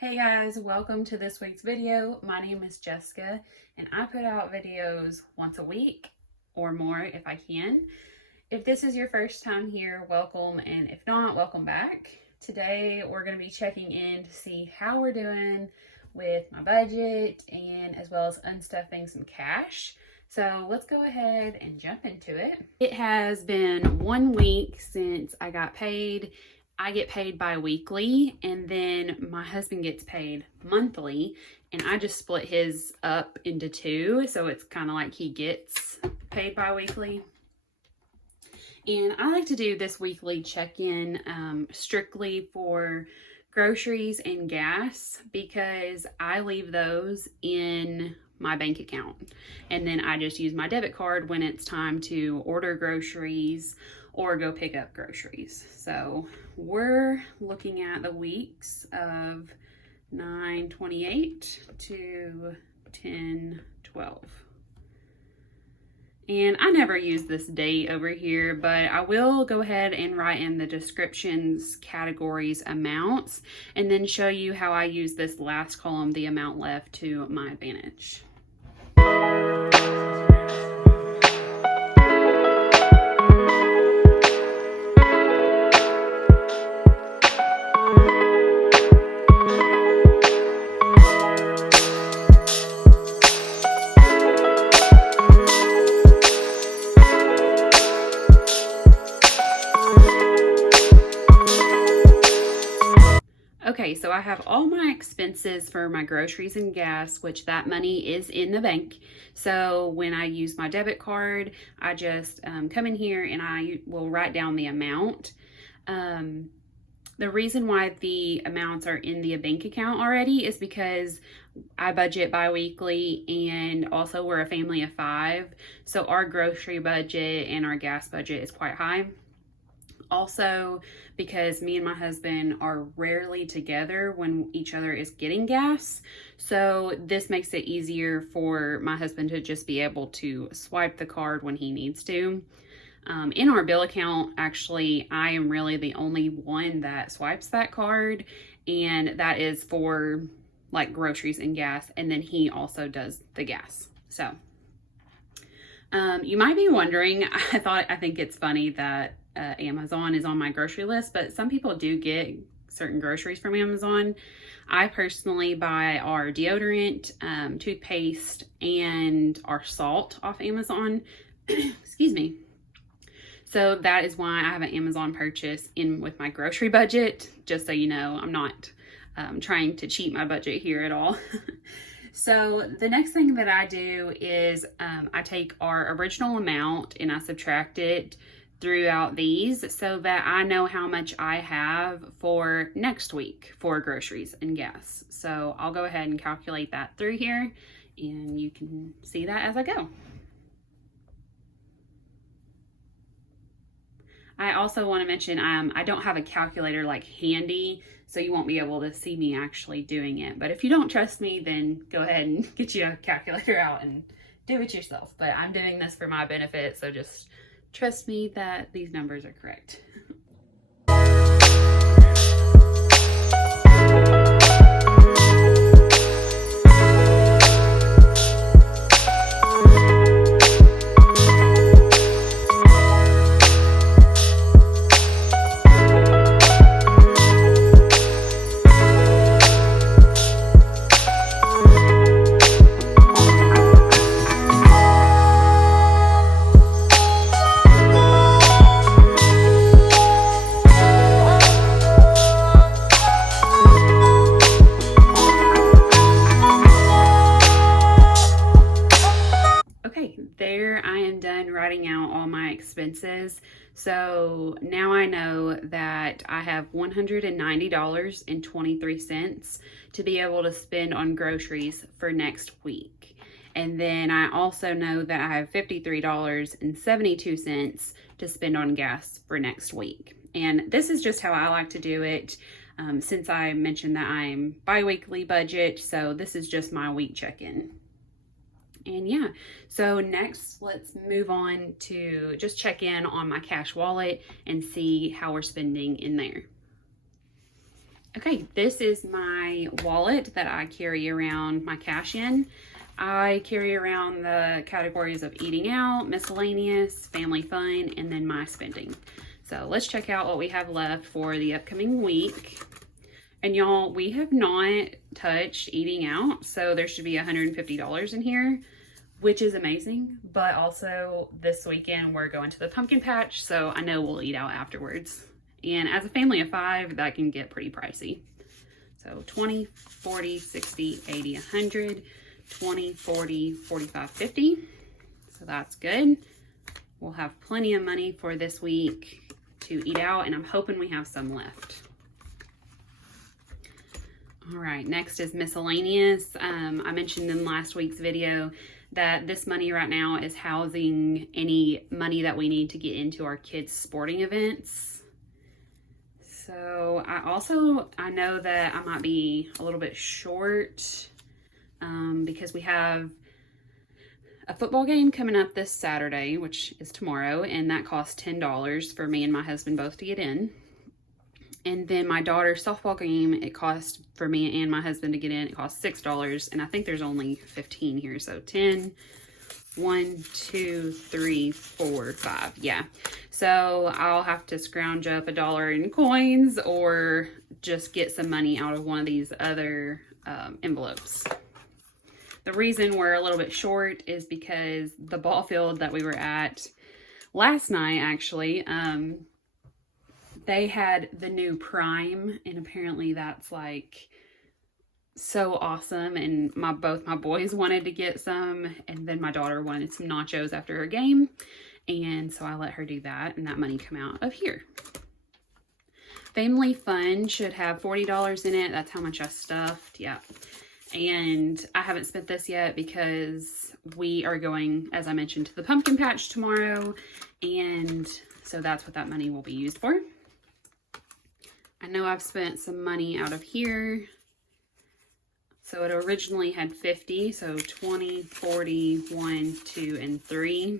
Hey guys, welcome to this week's video. My name is Jessica and I put out videos once a week or more if I can. If this is your first time here, welcome, and if not, welcome back. Today we're going to be checking in to see how we're doing with my budget and as well as unstuffing some cash. So let's go ahead and jump into it. It has been 1 week since I got paid. I get paid bi-weekly and then my husband gets paid monthly, and I just split his up into two, so it's kind of like he gets paid bi-weekly. And I like to do this weekly check-in strictly for groceries and gas because I leave those in my bank account, and then I just use my debit card when it's time to order groceries or go pick up groceries. So we're looking at the weeks of 9/28 to 10/12. And I never use this date over here, but I will go ahead and write in the descriptions, categories, amounts, and then show you how I use this last column, the amount left, to my advantage. Okay, so I have all my expenses for my groceries and gas, which that money is in the bank. So when I use my debit card, I just come in here and I will write down the amount. The reason why the amounts are in the bank account already is because I budget bi-weekly, and also we're a family of 5. So our grocery budget and our gas budget is quite high. Also, because me and my husband are rarely together when each other is getting gas. So this makes it easier for my husband to just be able to swipe the card when he needs to. In our bill account, actually, I am really the only one that swipes that card, and that is for like groceries and gas, and then he also does the gas. So you might be wondering, I think it's funny that Amazon is on my grocery list, but some people do get certain groceries from Amazon. I personally buy our deodorant, toothpaste, and our salt off Amazon. Excuse me. So that is why I have an Amazon purchase in with my grocery budget, just so you know. I'm not trying to cheat my budget here at all. So the next thing that I do is I take our original amount and I subtract it throughout these so that I know how much I have for next week for groceries and gas. So I'll go ahead and calculate that through here, and you can see that as I go. I also want to mention I don't have a calculator like handy, so you won't be able to see me actually doing it. But if you don't trust me, then go ahead and get you a calculator out and do it yourself. But I'm doing this for my benefit, so just trust me that these numbers are correct. There I am done writing out all my expenses. So now I know that I have $190.23 to be able to spend on groceries for next week. And then I also know that I have $53.72 to spend on gas for next week. And this is just how I like to do it. Since I mentioned that I'm bi-weekly budget, so this is just my week check-in. And yeah, so next let's move on to just check in on my cash wallet and see how we're spending in there. Okay, this is my wallet that I carry around my cash in. I carry around the categories of eating out, miscellaneous, family fun, and then my spending. So let's check out what we have left for the upcoming week. And y'all, we have not touched eating out, so there should be $150 in here, which is amazing. But also this weekend we're going to the pumpkin patch, so I know we'll eat out afterwards. And as a family of 5, that can get pretty pricey. So 20, 40, 60, 80, 100, 20, 40, 45, 50. So that's good. We'll have plenty of money for this week to eat out, and I'm hoping we have some left. All right, next is miscellaneous. I mentioned in last week's video that this money right now is housing any money that we need to get into our kids' sporting events. So I know that I might be a little bit short because we have a football game coming up this Saturday, which is tomorrow, and that costs $10 for me and my husband both to get in. And then my daughter's softball game, it costs for me and my husband to get in, it costs $6. And I think there's only 15 here. So 10, 1, 2, 3, 4, 5. Yeah. So I'll have to scrounge up $1 in coins or just get some money out of one of these other envelopes. The reason we're a little bit short is because the ball field that we were at last night, actually, they had the new Prime, and apparently that's like so awesome. And both my boys wanted to get some, and then my daughter wanted some nachos after her game, and so I let her do that, and that money come out of here. Family Fun should have $40 in it. That's how much I stuffed. Yeah. And I haven't spent this yet because we are going, as I mentioned, to the pumpkin patch tomorrow, and so that's what that money will be used for. I know I've spent some money out of here. So it originally had 50, so 20, 40, 1, 2, and 3.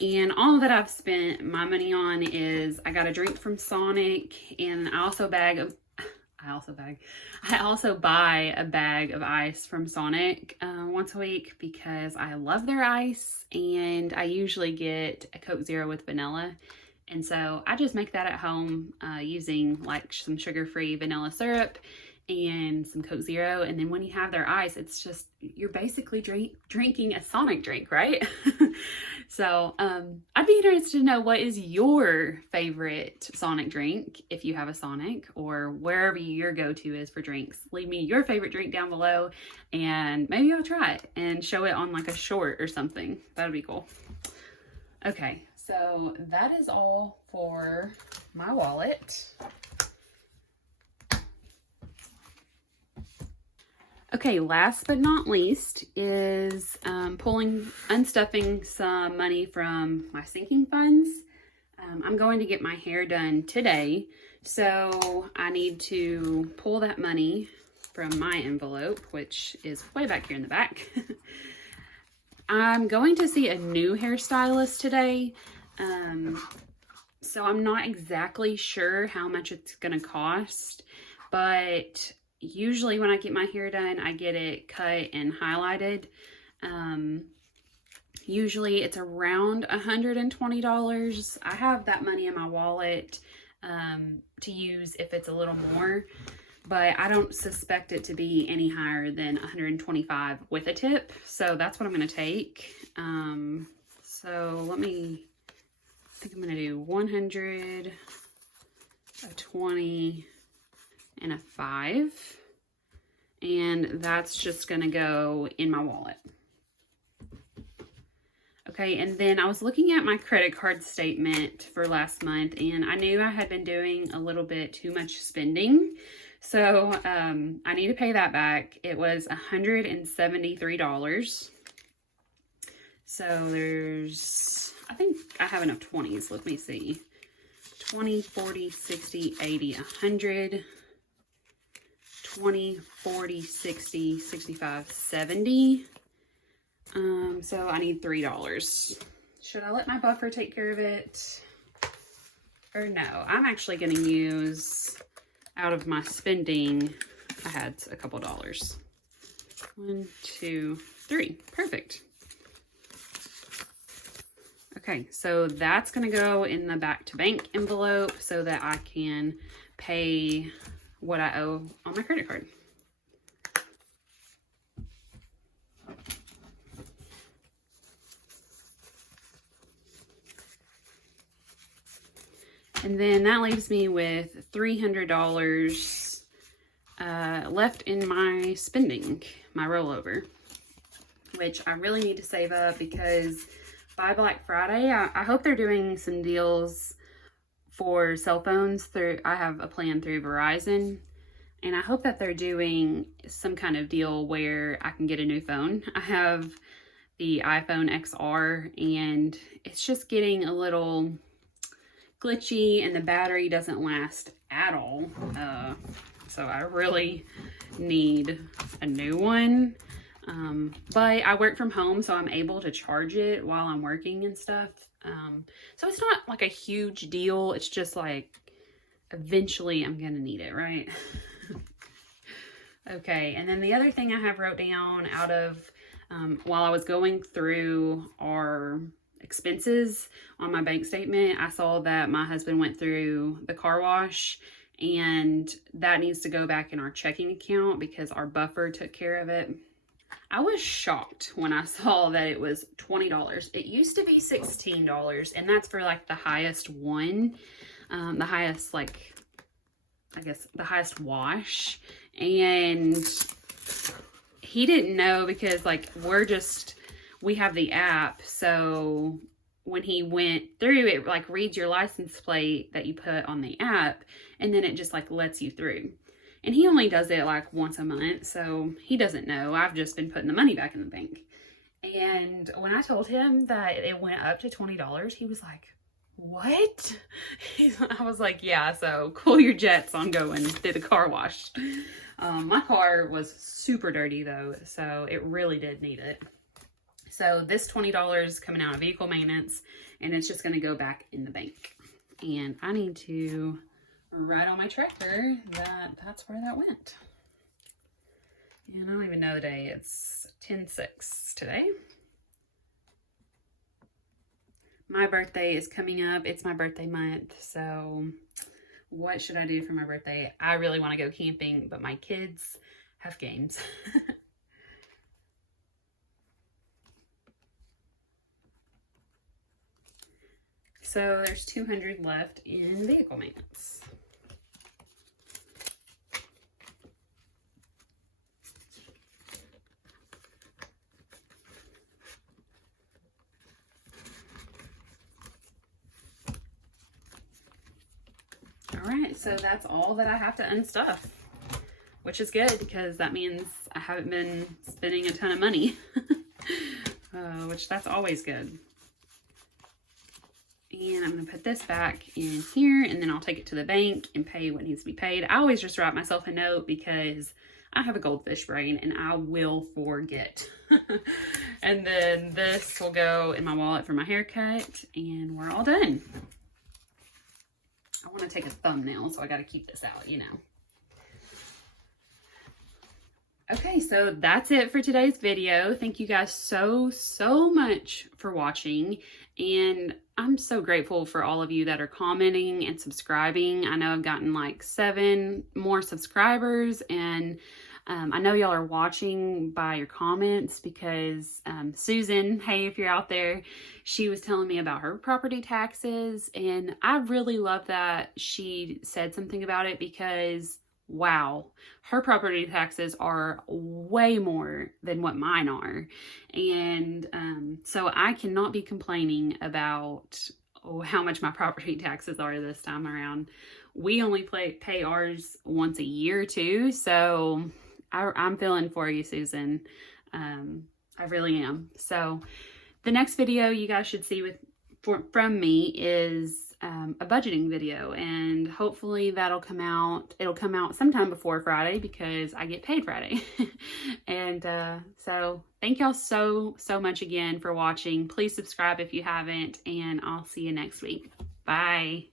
And all that I've spent my money on is I got a drink from Sonic, and I also buy a bag of ice from Sonic once a week because I love their ice, and I usually get a Coke Zero with vanilla. And so I just make that at home using like some sugar-free vanilla syrup and some Coke Zero. And then when you have their ice, it's just, you're basically drinking a Sonic drink, right? So I'd be interested to know, what is your favorite Sonic drink if you have a Sonic, or wherever your go-to is for drinks. Leave me your favorite drink down below, and maybe I'll try it and show it on like a short or something. That'd be cool. Okay. So that is all for my wallet. Okay, last but not least is unstuffing some money from my sinking funds. I'm going to get my hair done today, so I need to pull that money from my envelope, which is way back here in the back. I'm going to see a new hairstylist today. So I'm not exactly sure how much it's going to cost, but usually when I get my hair done, I get it cut and highlighted. Usually it's around $120. I have that money in my wallet, to use if it's a little more, but I don't suspect it to be any higher than $125 with a tip. So that's what I'm going to take. So I think I'm going to do 100, a 20, and a 5. And that's just going to go in my wallet. Okay, and then I was looking at my credit card statement for last month, and I knew I had been doing a little bit too much spending. So I need to pay that back. It was $173. So I think I have enough 20s. Let me see. 20, 40, 60, 80, 100, 20, 40, 60, 65, 70. So I need $3. Should I let my buffer take care of it? Or no, I'm actually going to use out of my spending, I had a couple dollars. 1, 2, 3. Perfect. Okay, so that's going to go in the back to bank envelope so that I can pay what I owe on my credit card. And then that leaves me with $300 left in my spending, my rollover, which I really need to save up because by Black Friday, I hope they're doing some deals for cell phones through, I have a plan through Verizon, and I hope that they're doing some kind of deal where I can get a new phone. I have the iPhone XR and it's just getting a little glitchy and the battery doesn't last at all. So I really need a new one. But I work from home, so I'm able to charge it while I'm working and stuff. So it's not like a huge deal. It's just like, eventually I'm gonna need it, right? Okay, and then the other thing I have wrote down out of, while I was going through our expenses on my bank statement, I saw that my husband went through the car wash, and that needs to go back in our checking account because our buffer took care of it. I was shocked when I saw that it was $20. It used to be $16, and that's for like the highest one, the highest, like, I guess the highest wash. And he didn't know because like we have the app, so when he went through it, like reads your license plate that you put on the app, and then it just like lets you through. And he only does it like once a month, so he doesn't know. I've just been putting the money back in the bank. And when I told him that it went up to $20, he was like, what? I was like, yeah, so cool your jets on going through the car wash. My car was super dirty though, so it really did need it. So this $20 is coming out of vehicle maintenance, and it's just going to go back in the bank. And I need to write on my tracker that that's where that went. And I don't even know the day. It's 10/6 today. My birthday is coming up. It's my birthday month. So what should I do for my birthday? I really want to go camping, but my kids have games. So there's $200 left in vehicle maintenance. All right, so that's all that I have to unstuff, which is good because that means I haven't been spending a ton of money, which that's always good. And I'm going to put this back in here, and then I'll take it to the bank and pay what needs to be paid. I always just write myself a note because I have a goldfish brain and I will forget. And then this will go in my wallet for my haircut, and we're all done. I want to take a thumbnail, so I got to keep this out, you know. Okay, so that's it for today's video. Thank you guys so much for watching, and I'm so grateful for all of you that are commenting and subscribing. I know I've gotten like 7 more subscribers, and I know y'all are watching by your comments because Susan, hey, if you're out there, she was telling me about her property taxes, and I really love that she said something about it because wow, her property taxes are way more than what mine are. And so I cannot be complaining about how much my property taxes are this time around. We only pay ours once a year too, so I'm feeling for you, Susan. I really am. So the next video you guys should see from me is a budgeting video, and hopefully that'll come out. It'll come out sometime before Friday because I get paid Friday. And so thank y'all so much again for watching. Please subscribe if you haven't, and I'll see you next week. Bye.